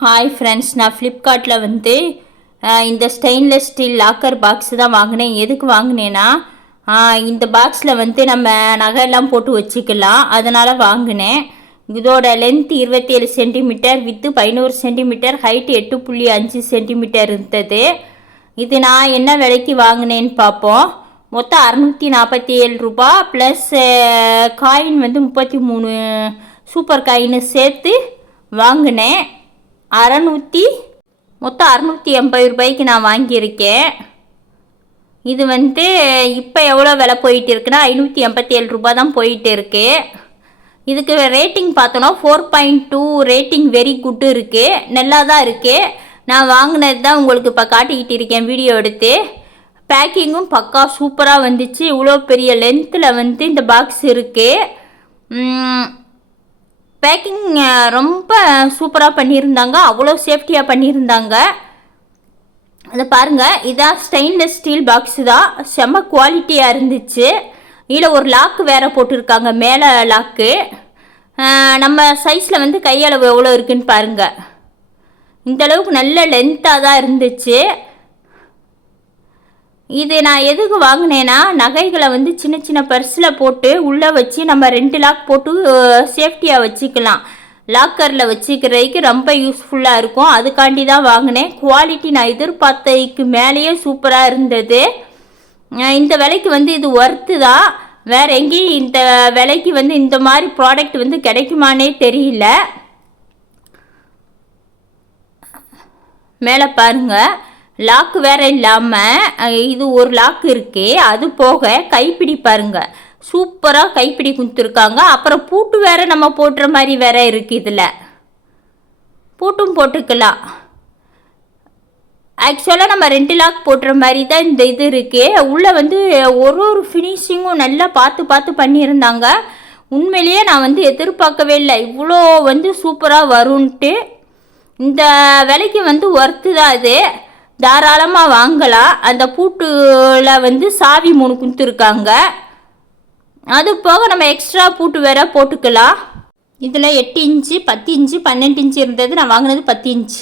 Hi friends, நான் ஃப்ளிப்கார்ட்டில் வந்து இந்த ஸ்டெயின்லெஸ் ஸ்டீல் லாக்கர் பாக்ஸ் தான் வாங்கினேன். எதுக்கு வாங்கினேன்னா இந்த பாக்ஸில் வந்து நம்ம நகையெல்லாம் போட்டு வச்சுக்கலாம், அதனால் வாங்கினேன். இதோட length 27 centimetre, with 11 centimetre, height 8.5 centimetre இருந்தது. இது நான் என்ன விலைக்கு வாங்கினேன்னு பார்ப்போம். மொத்தம் 647 ரூபா ப்ளஸ் காயின் வந்து 33 சூப்பர் காயின் சேர்த்து வாங்கினேன். மொத்தம் 680 ரூபாய்க்கு நான் வாங்கியிருக்கேன். இது வந்து இப்போ எவ்வளோ விலை போயிட்டு இருக்குன்னா 587 ரூபா தான் போயிட்டு இருக்கு. இதுக்கு ரேட்டிங் பார்த்தோன்னா 4.2 ரேட்டிங் வெரி குட் இருக்குது, நல்லா தான் இருக்குது. நான் வாங்கினது தான் உங்களுக்கு இப்போ காட்டிக்கிட்டு இருக்கேன் வீடியோ எடுத்து. பேக்கிங்கும் பக்கா சூப்பராக வந்துச்சு. இவ்வளோ பெரிய லென்த்தில் வந்து இந்த பாக்ஸ் இருக்குது. பேக்கிங் ரொம்ப சூப்பராக பண்ணியிருந்தாங்க, அவ்வளோ சேஃப்டியாக பண்ணியிருந்தாங்க. அதை பாருங்கள், இதான் ஸ்டெயின்லெஸ் ஸ்டீல் பாக்ஸு தான், செம்ம குவாலிட்டியாக இருந்துச்சு. இதில் ஒரு லாக்கு வேறு போட்டிருக்காங்க, மேலே லாக்கு. நம்ம சைஸில் வந்து கையளவு எவ்வளோ இருக்குதுன்னு பாருங்கள். இந்தளவுக்கு நல்ல லென்த்தாக தான் இருந்துச்சு. இது நான் எதுக்கு வாங்கினேன்னா, நகைகளை வந்து சின்ன சின்ன பர்ஸில் போட்டு உள்ளே வச்சு நம்ம 2 லாக் போட்டு சேஃப்டியாக வச்சுக்கலாம். லாக்கரில் வச்சுக்கிறதுக்கு ரொம்ப யூஸ்ஃபுல்லாக இருக்கும், அதுக்காண்டி தான் வாங்கினேன். குவாலிட்டி நான் எதிர்பார்த்ததுக்கு மேலேயே சூப்பராக இருந்தது. இந்த விலைக்கு வந்து இது ஒர்த்து தான். வேறு எங்கேயும் இந்த விலைக்கு வந்து இந்த மாதிரி ப்ராடக்ட் வந்து கிடைக்குமானே தெரியல. மேலே பாருங்கள், லாக்கு வேறு இல்லாமல் இது ஒரு லாக்கு இருக்குது. அது போக கைப்பிடி பாருங்கள், சூப்பராக கைப்பிடி கொடுத்துருக்காங்க. அப்புறம் பூட்டு வேறு நம்ம போட்டுற மாதிரி வேறு இருக்குது. இதில் பூட்டும் போட்டுக்கலாம். ஆக்சுவலாக நம்ம 2 லாக் போட்டுற மாதிரி தான் இந்த இது இருக்குது. உள்ளே வந்து ஒரு ஃபினிஷிங்கும் நல்லா பார்த்து பார்த்து பண்ணியிருந்தாங்க. உண்மையிலேயே நான் வந்து எதிர்பார்க்கவே இல்லை இவ்வளோ வந்து சூப்பராக வரும்ன்ட்டு. இந்த விலைக்கு வந்து ஒர்த்து தான் இது, தாராளமாக வாங்கலாம். அந்த பூட்டில் வந்து சாவி 3 கொடுத்துருக்காங்க. அது போக நம்ம எக்ஸ்ட்ரா பூட்டு வேறு போட்டுக்கலாம். இதில் 8 இன்ச்சு, 10 இன்ச்சு, 12 இன்ச்சு இருந்தது. நான் வாங்கினது 10 இன்ச்சு.